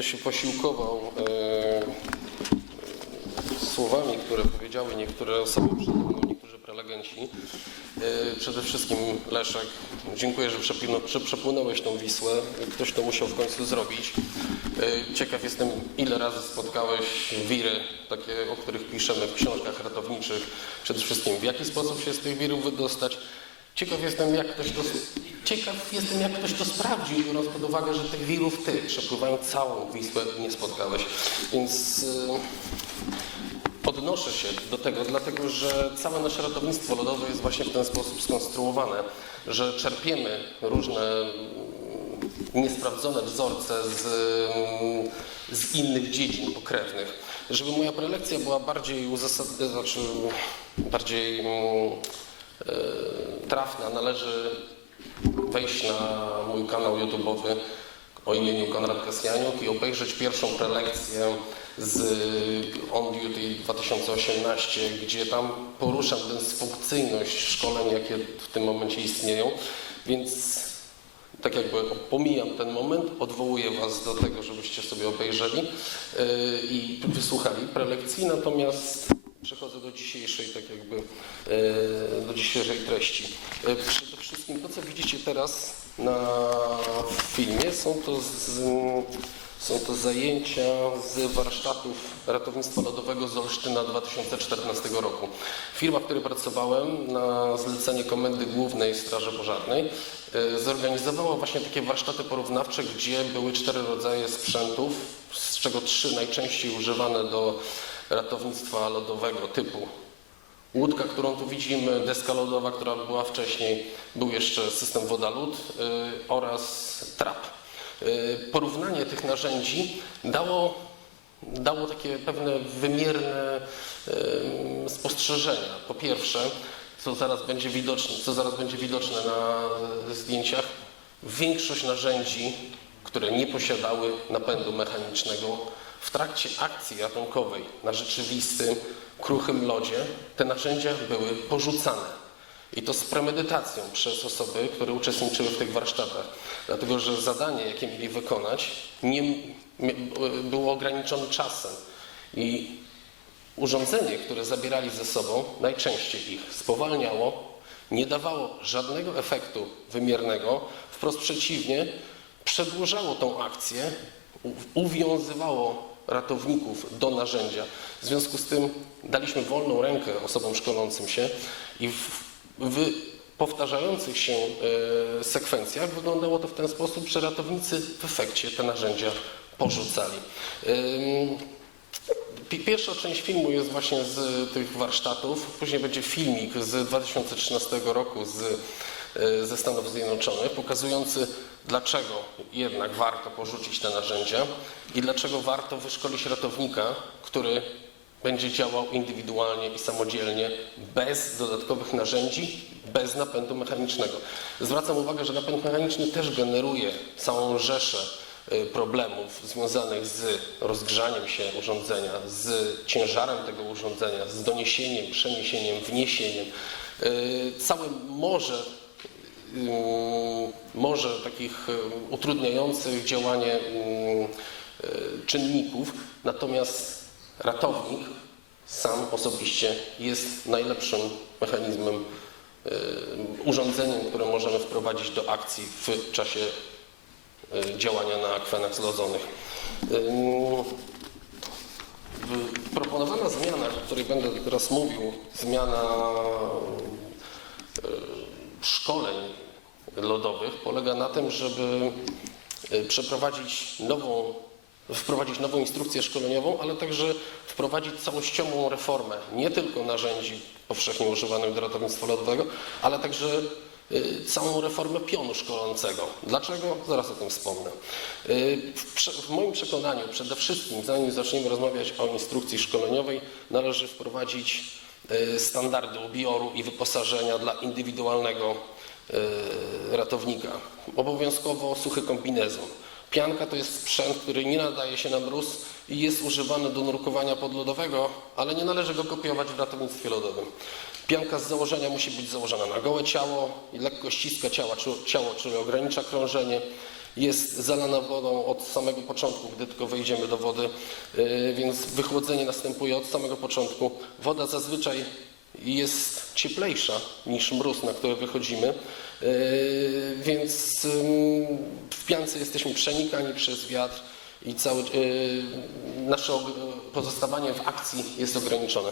będę się posiłkował e, słowami, które powiedziały niektóre osoby przede mną, niektórzy prelegenci. E, Przede wszystkim Leszek, dziękuję, że że przepłynąłeś tą Wisłę. Ktoś to musiał w końcu zrobić. E, Ciekaw jestem, ile razy spotkałeś wiry, takie, o których piszemy w książkach ratowniczych. Przede wszystkim, w jaki sposób się z tych wirów wydostać. Ciekaw jestem, jak ktoś to, ciekaw jestem, jak ktoś to sprawdził, biorąc pod uwagę, że tych wirów ty, przepływając całą Wisłę, nie spotkałeś. Więc... e, Odnoszę się do tego, dlatego że całe nasze ratownictwo lodowe jest właśnie w ten sposób skonstruowane, że czerpiemy różne mm, niesprawdzone wzorce z, mm, z innych dziedzin pokrewnych. Żeby moja prelekcja była bardziej uzasadniona, znaczy bardziej e, trafna, należy wejść na mój kanał YouTube'owy o imieniu Konrad Kasjaniuk i obejrzeć pierwszą prelekcję z On Duty 2018, gdzie tam poruszam dysfunkcyjność szkoleń, jakie w tym momencie istnieją. Więc tak jakby pomijam ten moment, odwołuję Was do tego, żebyście sobie obejrzeli yy, i wysłuchali prelekcji, natomiast przechodzę do dzisiejszej, tak jakby, yy, do dzisiejszej treści. Wszystkim to, co widzicie teraz na filmie, są to, z, są to zajęcia z warsztatów ratownictwa lodowego z Olsztyna 2014 roku. Firma, w której pracowałem na zlecenie Komendy Głównej Straży Pożarnej y, zorganizowała właśnie takie warsztaty porównawcze, gdzie były cztery rodzaje sprzętów, z czego trzy najczęściej używane do ratownictwa lodowego typu Łódka, którą tu widzimy, deska lodowa, która była wcześniej, był jeszcze system woda-lód y, oraz trap. Y, Porównanie tych narzędzi dało, dało takie pewne wymierne y, spostrzeżenia. Po pierwsze, co zaraz będzie widoczne, co zaraz będzie widoczne na zdjęciach, większość narzędzi, które nie posiadały napędu mechanicznego, w trakcie akcji ratunkowej na rzeczywistym, kruchym lodzie te narzędzia były porzucane. I to z premedytacją przez osoby, które uczestniczyły w tych warsztatach. Dlatego, że zadanie, jakie mieli wykonać, nie, było ograniczone czasem. I urządzenie, które zabierali ze sobą, najczęściej ich spowalniało, nie dawało żadnego efektu wymiernego, wprost przeciwnie, przedłużało tą akcję, uwiązywało ratowników do narzędzia. W związku z tym daliśmy wolną rękę osobom szkolącym się i w, w powtarzających się e, sekwencjach wyglądało to w ten sposób, że ratownicy w efekcie te narzędzia porzucali. Pierwsza część filmu jest właśnie z tych warsztatów, później będzie filmik z 2013 roku z, e, ze Stanów Zjednoczonych, pokazujący dlaczego jednak warto porzucić te narzędzia i dlaczego warto wyszkolić ratownika, który będzie działał indywidualnie i samodzielnie, bez dodatkowych narzędzi, bez napędu mechanicznego. Zwracam uwagę, że napęd mechaniczny też generuje całą rzeszę y, problemów związanych z rozgrzaniem się urządzenia, z ciężarem tego urządzenia, z doniesieniem, przeniesieniem, wniesieniem. Y, Całe morze, morze takich y, utrudniających działanie y, y, czynników, natomiast ratownik sam osobiście jest najlepszym mechanizmem, y, urządzeniem, które możemy wprowadzić do akcji w czasie działania na akwenach zlodzonych. Proponowana zmiana, o której będę teraz mówił, zmiana szkoleń lodowych polega na tym, żeby y, przeprowadzić nową, wprowadzić nową instrukcję szkoleniową, ale także wprowadzić całościową reformę nie tylko narzędzi powszechnie używanych do ratownictwa lodowego, ale także y, całą reformę pionu szkolącego. Dlaczego? Zaraz o tym wspomnę. Y, W, w moim przekonaniu przede wszystkim, zanim zaczniemy rozmawiać o instrukcji szkoleniowej, należy wprowadzić y, standardy ubioru i wyposażenia dla indywidualnego y, ratownika. Obowiązkowo suchy kombinezon. Pianka to jest sprzęt, który nie nadaje się na mróz i jest używany do nurkowania podlodowego, ale nie należy go kopiować w ratownictwie lodowym. Pianka z założenia musi być założona na gołe ciało lekko ściska ciała, ciało, czyli ogranicza krążenie. Jest zalana wodą od samego początku, gdy tylko wejdziemy do wody, yy, więc wychłodzenie następuje od samego początku. Woda zazwyczaj jest cieplejsza niż mróz, na który wychodzimy, yy, więc w piance jesteśmy przenikani przez wiatr i yy, nasze pozostawanie w akcji jest ograniczone.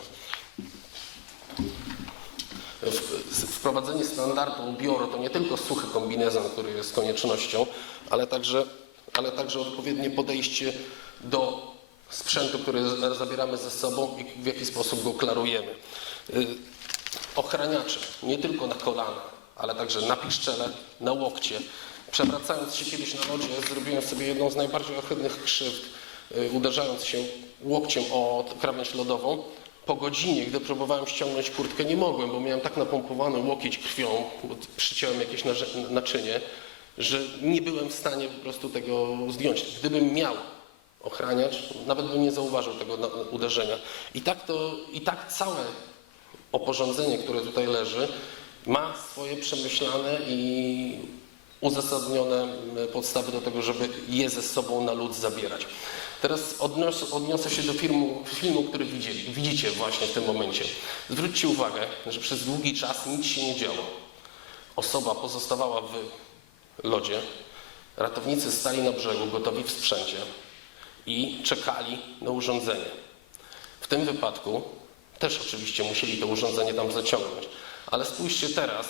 Wprowadzenie standardu ubioru to nie tylko suchy kombinezon, który jest koniecznością, ale także, ale także odpowiednie podejście do sprzętu, który zabieramy ze sobą i w jaki sposób go klarujemy. Y, Ochraniacze, nie tylko na kolana, ale także na piszczele, na łokcie. Przewracając się kiedyś na lodzie, zrobiłem sobie jedną z najbardziej ohydnych krzywd, y, uderzając się łokciem o krawędź lodową. Po godzinie, gdy próbowałem ściągnąć kurtkę, nie mogłem, bo miałem tak napompowany łokieć krwią, przyciąłem jakieś naczynie, że nie byłem w stanie po prostu tego zdjąć. Gdybym miał ochraniacz, nawet bym nie zauważył tego uderzenia. I tak, to, I tak całe oporządzenie, które tutaj leży, ma swoje przemyślane i uzasadnione m, podstawy do tego, żeby je ze sobą na lód zabierać. Teraz odniosę, odniosę się do filmu, filmu, który widzieli, widzicie właśnie w tym momencie. Zwróćcie uwagę, że przez długi czas nic się nie działo. Osoba pozostawała w lodzie, ratownicy stali na brzegu, gotowi w sprzęcie i czekali na urządzenie. W tym wypadku też oczywiście musieli to urządzenie tam zaciągnąć. Ale spójrzcie teraz,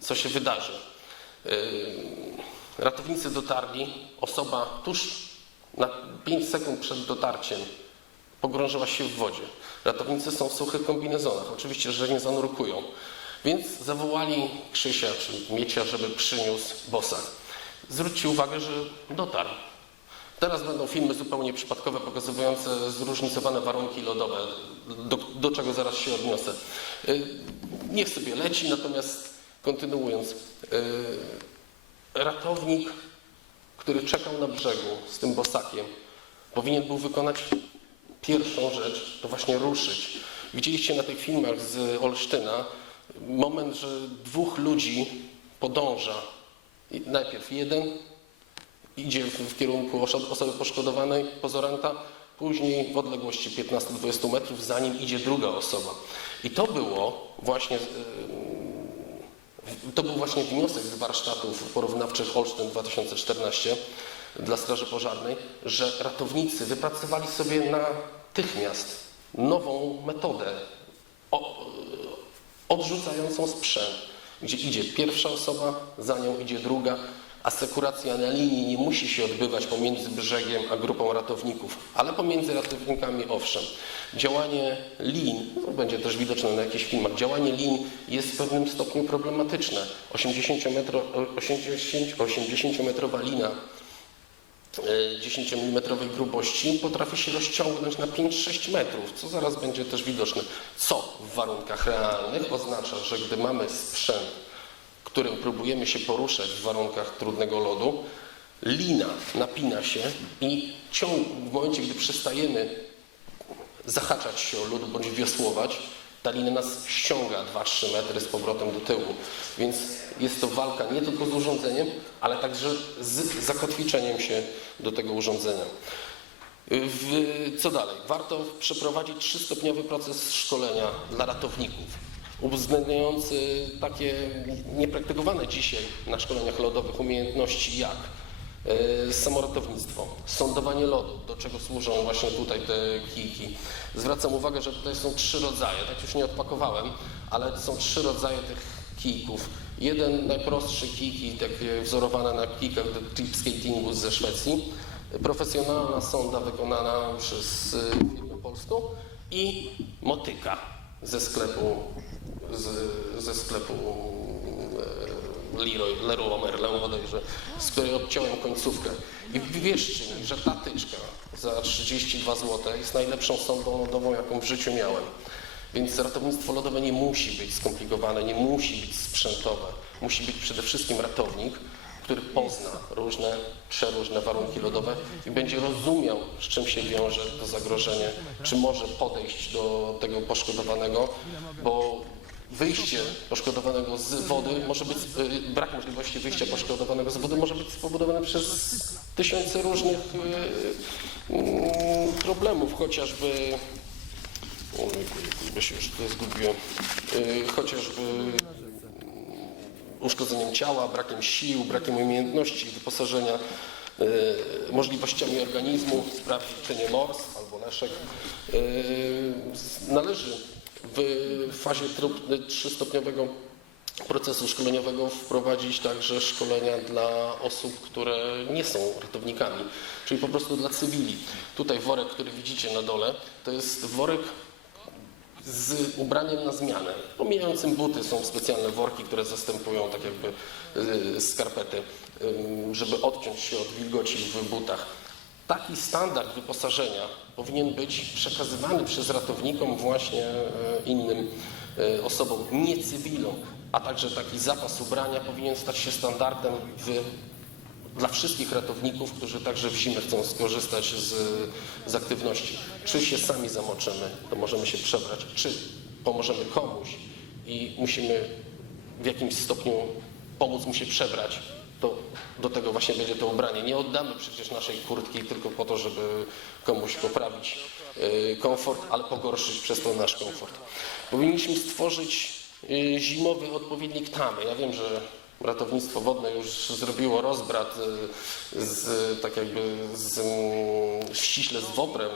co się wydarzy. Yy, Ratownicy dotarli, osoba tuż na 5 sekund przed dotarciem pogrążyła się w wodzie. Ratownicy są w suchych kombinezonach, oczywiście, że nie zanurkują. Więc zawołali Krzysia czy Miecia, żeby przyniósł bosak. Zwróćcie uwagę, że dotarł. Teraz będą filmy zupełnie przypadkowe, pokazujące zróżnicowane warunki lodowe, do, do czego zaraz się odniosę. Y, Niech sobie leci, natomiast kontynuując. y, Ratownik, który czekał na brzegu z tym bosakiem, powinien był wykonać pierwszą rzecz, to właśnie ruszyć. Widzieliście na tych filmach z Olsztyna moment, że dwóch ludzi podąża. Najpierw jeden idzie w, kierunku osoby poszkodowanej, pozoranta, później w odległości 15-20 metrów za nim idzie druga osoba. I to było właśnie, yy, to był właśnie wniosek z warsztatów porównawczych Olsztyn 2014 dla Straży Pożarnej, że ratownicy wypracowali sobie natychmiast nową metodę odrzucającą sprzęt, gdzie idzie pierwsza osoba, za nią idzie druga. Asekuracja na linii nie musi się odbywać pomiędzy brzegiem a grupą ratowników, ale pomiędzy ratownikami owszem. Działanie lin, to będzie też widoczne na jakichś filmach, działanie lin jest w pewnym stopniu problematyczne. 80-metro, 80, 80-metrowa lina 10 mm grubości potrafi się rozciągnąć na 5-6 metrów, co zaraz będzie też widoczne. Co w warunkach realnych oznacza, że gdy mamy sprzęt, którym próbujemy się poruszać w warunkach trudnego lodu, lina napina się i ciąg, w momencie, gdy przestajemy zahaczać się o lód bądź wiosłować, ta lina nas ściąga 2-3 metry z powrotem do tyłu. Więc jest to walka nie tylko z urządzeniem, ale także z zakotwiczeniem się do tego urządzenia. W, co dalej? Warto przeprowadzić trzystopniowy proces szkolenia dla ratowników, uwzględniający takie niepraktykowane dzisiaj na szkoleniach lodowych umiejętności jak e, samoratownictwo, sądowanie lodu, do czego służą właśnie tutaj te kijki. Zwracam uwagę, że tutaj są trzy rodzaje, tak już nie odpakowałem, ale są trzy rodzaje tych kijków. Jeden najprostszy kijki, takie wzorowane na kijkach do clip skatingu ze Szwecji, profesjonalna sonda wykonana przez y, firmę polską i motyka ze sklepu, z, ze sklepu e, Leroy, Leroy Merlin bodajże, z której odciąłem końcówkę. I wierzcie mi, że ta tyczka za 32 zł jest najlepszą sondą lodową, jaką w życiu miałem. Więc ratownictwo lodowe nie musi być skomplikowane, nie musi być sprzętowe. Musi być przede wszystkim ratownik, który pozna różne, przeróżne warunki lodowe i będzie rozumiał, z czym się wiąże to zagrożenie, czy może podejść do tego poszkodowanego, bo wyjście poszkodowanego z wody może być, y, brak możliwości wyjścia poszkodowanego z wody może być spowodowany przez tysiące różnych y, mm, problemów, chociażby się już tutaj zgubiłem. Y, Chociażby mm, uszkodzeniem ciała, brakiem sił, brakiem umiejętności, wyposażenia, możliwościami organizmu, sprawi czy nie albo leszek. Należy w fazie tru- trzystopniowego procesu szkoleniowego wprowadzić także szkolenia dla osób, które nie są ratownikami, czyli po prostu dla cywili. Tutaj worek, który widzicie na dole, to jest worek z ubraniem na zmianę. Pomijającym buty są specjalne worki, które zastępują tak jakby y, skarpety, żeby odciąć się od wilgoci w butach. Taki standard wyposażenia powinien być przekazywany przez ratownikom właśnie y, innym y, osobom niecywilom, a także taki zapas ubrania powinien stać się standardem w dla wszystkich ratowników, którzy także w zimę chcą skorzystać z, z aktywności. Czy się sami zamoczymy, to możemy się przebrać, czy pomożemy komuś i musimy w jakimś stopniu pomóc mu się przebrać, to do tego właśnie będzie to ubranie. Nie oddamy przecież naszej kurtki tylko po to, żeby komuś poprawić y, komfort, ale pogorszyć przez to nasz komfort. Powinniśmy stworzyć y, zimowy odpowiednik tamy. Ja wiem, że ratownictwo wodne już zrobiło rozbrat y, z, tak jakby z, mm, ściśle z WOPR-em.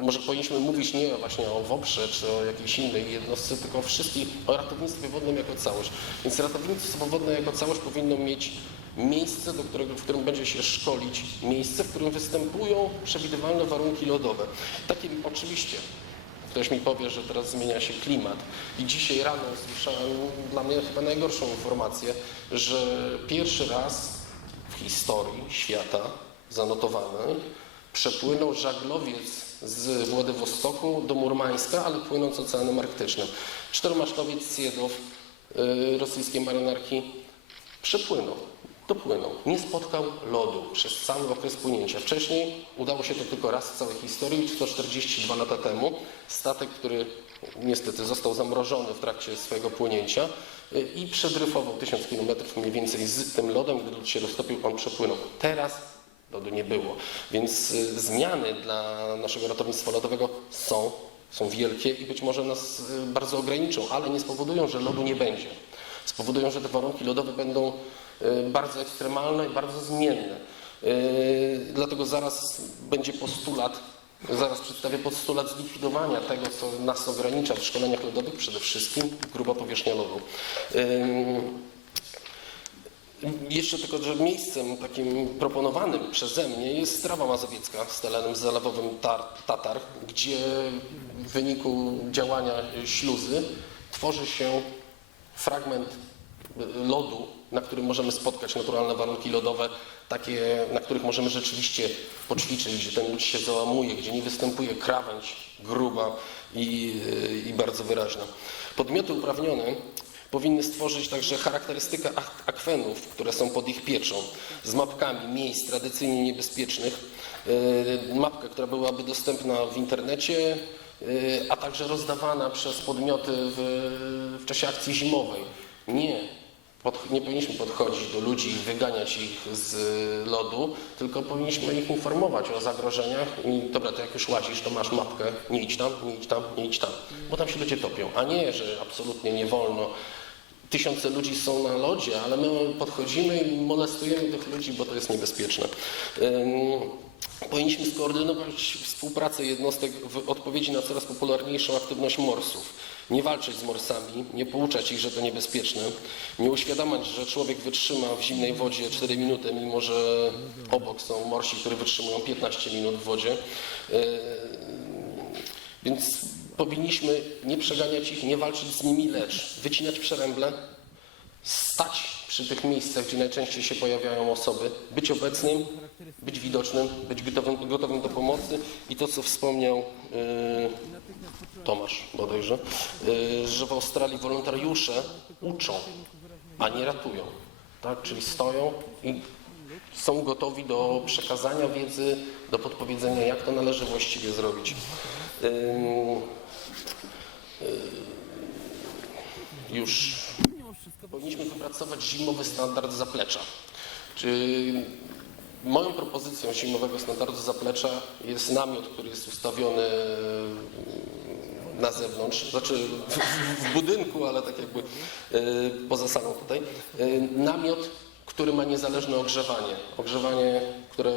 Może powinniśmy mówić nie właśnie o WOPR-ze czy o jakiejś innej jednostce, tylko o wszystkich, o ratownictwie wodnym jako całość. Więc ratownictwo wodne jako całość powinno mieć miejsce, do którego, w którym będzie się szkolić, miejsce, w którym występują przewidywalne warunki lodowe. Takie oczywiście Ktoś mi powie, że teraz zmienia się klimat. I dzisiaj rano usłyszałem dla mnie chyba najgorszą informację, że pierwszy raz w historii świata zanotowany przepłynął żaglowiec z Władywostoku do Murmańska, ale płynąc Oceanem Arktycznym. Czteromasztowiec Siedow y, rosyjskiej marynarki przepłynął, dopłynął. Nie spotkał lodu przez cały okres płynięcia. Wcześniej udało się to tylko raz w całej historii, czy to 42 lata temu. Statek, który niestety został zamrożony w trakcie swojego płynięcia y, i przedryfował 1000 km mniej więcej z tym lodem. Gdy lód się roztopił, on przepłynął. Teraz lodu nie było. Więc y, zmiany dla naszego ratownictwa lodowego są, są wielkie i być może nas y, bardzo ograniczą, ale nie spowodują, że lodu nie będzie spowodują, że te warunki lodowe będą bardzo ekstremalne i bardzo zmienne. Y, Dlatego zaraz będzie postulat, zaraz przedstawię postulat zlikwidowania tego, co nas ogranicza w szkoleniach lodowych, przede wszystkim gruba powierzchnia lodu. Y, Jeszcze tylko, że miejscem takim proponowanym przeze mnie jest Strawa Mazowiecka z terenem zalewowym Tar Tatar, gdzie w wyniku działania śluzy tworzy się fragment y, lodu, na którym możemy spotkać naturalne warunki lodowe, takie, na których możemy rzeczywiście poćwiczyć, gdzie ten lód się załamuje, gdzie nie występuje krawędź gruba i, i bardzo wyraźna. Podmioty uprawnione powinny stworzyć także charakterystykę ak- akwenów, które są pod ich pieczą, z mapkami miejsc tradycyjnie niebezpiecznych, y, mapka, która byłaby dostępna w internecie, y, a także rozdawana przez podmioty w, w czasie akcji zimowej. Nie, pod, nie powinniśmy podchodzić do ludzi i wyganiać ich z lodu, tylko powinniśmy ich informować o zagrożeniach i dobra, to jak już łazisz, to masz mapkę, nie idź tam, nie idź tam, nie idź tam, bo tam się ludzie topią, a nie, że absolutnie nie wolno. Tysiące ludzi są na lodzie, ale my podchodzimy i molestujemy tych ludzi, bo to jest niebezpieczne. Powinniśmy skoordynować współpracę jednostek w odpowiedzi na coraz popularniejszą aktywność morsów. Nie walczyć z morsami, nie pouczać ich, że to niebezpieczne, nie uświadamiać, że człowiek wytrzyma w zimnej wodzie 4 minuty, mimo że obok są morsi, które wytrzymują 15 minut w wodzie. Yy, Więc powinniśmy nie przeganiać ich, nie walczyć z nimi, lecz wycinać przeręble, stać przy tych miejscach, gdzie najczęściej się pojawiają osoby, być obecnym, być widocznym, być gotowym, gotowym do pomocy i to, co wspomniał yy, Tomasz bodajże, yy, że w Australii wolontariusze uczą, a nie ratują. Tak? Czyli stoją i są gotowi do przekazania wiedzy, do podpowiedzenia, jak to należy właściwie zrobić. Ym, już powinniśmy wypracować zimowy standard zaplecza. Czy moją propozycją zimowego standardu zaplecza jest namiot, który jest ustawiony na zewnątrz, znaczy w, w budynku, ale tak jakby e, poza salą tutaj. E, Namiot, który ma niezależne ogrzewanie. Ogrzewanie, które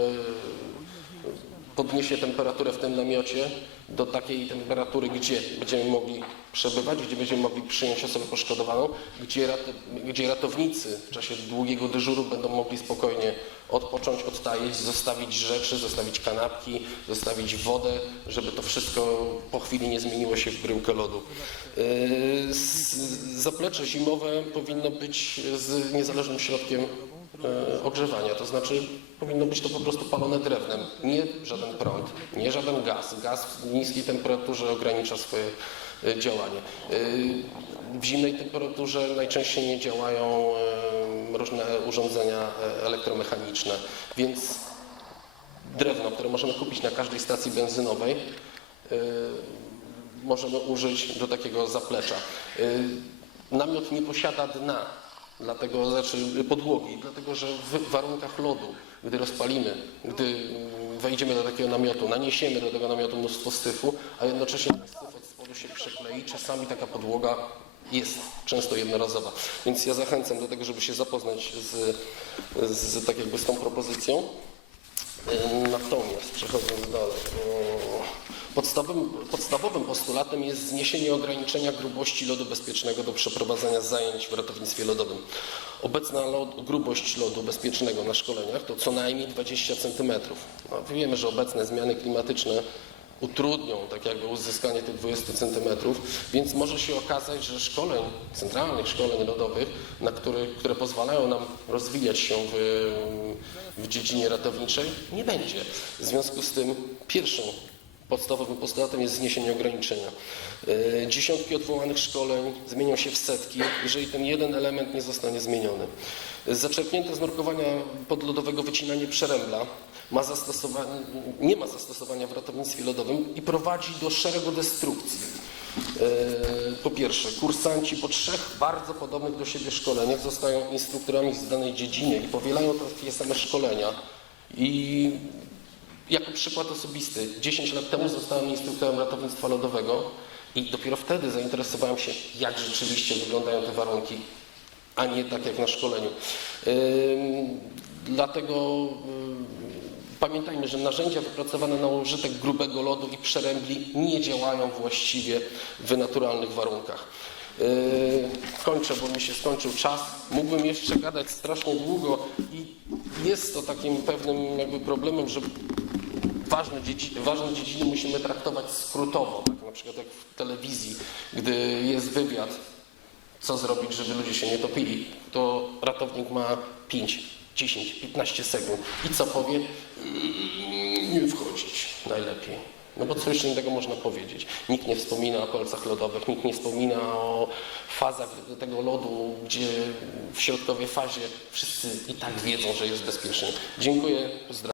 podniesie temperaturę w tym namiocie do takiej temperatury, gdzie będziemy mogli przebywać, gdzie będziemy mogli przyjąć osobę poszkodowaną, gdzie, rat, gdzie ratownicy w czasie długiego dyżuru będą mogli spokojnie odpocząć, odtajeć, zostawić rzeczy, zostawić kanapki, zostawić wodę, żeby to wszystko po chwili nie zmieniło się w bryłkę lodu. Yy, Zaplecze zimowe powinno być z niezależnym środkiem ogrzewania, to znaczy powinno być to po prostu palone drewnem, nie żaden prąd, nie żaden gaz. Gaz w niskiej temperaturze ogranicza swoje e, działanie. E, W zimnej temperaturze najczęściej nie działają e, różne urządzenia e, elektromechaniczne, więc drewno, które możemy kupić na każdej stacji benzynowej, e, możemy użyć do takiego zaplecza. Namiot nie posiada dna, dlatego, znaczy podłogi, dlatego że w warunkach lodu, gdy rozpalimy, gdy wejdziemy do takiego namiotu, naniesiemy do tego namiotu mnóstwo syfu, a jednocześnie ten syf od spodu się przeklei, czasami taka podłoga jest często jednorazowa. Więc ja zachęcam do tego, żeby się zapoznać z, z, tak jakby z tą propozycją. Natomiast przechodząc dalej, podstawowym, podstawowym postulatem jest zniesienie ograniczenia grubości lodu bezpiecznego do przeprowadzania zajęć w ratownictwie lodowym. Obecna lod, grubość lodu bezpiecznego na szkoleniach to co najmniej 20 cm. No, wiemy, że obecne zmiany klimatyczne utrudnią tak jakby uzyskanie tych 20 cm, więc może się okazać, że szkoleń, centralnych szkoleń lodowych, na który, które pozwalają nam rozwijać się w, w dziedzinie ratowniczej, nie będzie. W związku z tym pierwszym podstawowym postulatem jest zniesienie ograniczenia. E, Dziesiątki odwołanych szkoleń zmienią się w setki, jeżeli ten jeden element nie zostanie zmieniony. Zaczerpnięte z nurkowania podlodowego wycinanie przerębla ma nie ma zastosowania w ratownictwie lodowym i prowadzi do szeregu destrukcji. E, Po pierwsze, kursanci po trzech bardzo podobnych do siebie szkoleniach zostają instruktorami z danej dziedziny i powielają takie same szkolenia. I jako przykład osobisty, 10 lat temu zostałem instruktorem ratownictwa lodowego i dopiero wtedy zainteresowałem się, jak rzeczywiście wyglądają te warunki, a nie tak jak na szkoleniu. Dlatego ym, pamiętajmy, że narzędzia wypracowane na użytek grubego lodu i przerębli nie działają właściwie w naturalnych warunkach. Yy, Kończę, bo mi się skończył czas. Mógłbym jeszcze gadać strasznie długo i jest to takim pewnym jakby problemem, że ważne, dziedzi, ważne dziedziny musimy traktować skrótowo, tak na przykład jak w telewizji, gdy jest wywiad, co zrobić, żeby ludzie się nie topili, to ratownik ma 5, 10, 15 sekund i co powie? Mm, Nie wchodzić najlepiej. No bo co jeszcze innego można powiedzieć? Nikt nie wspomina o kolcach lodowych, nikt nie wspomina o fazach tego lodu, gdzie w środkowej fazie wszyscy i tak wiedzą, że jest bezpiecznie. Dziękuję, pozdrawiam.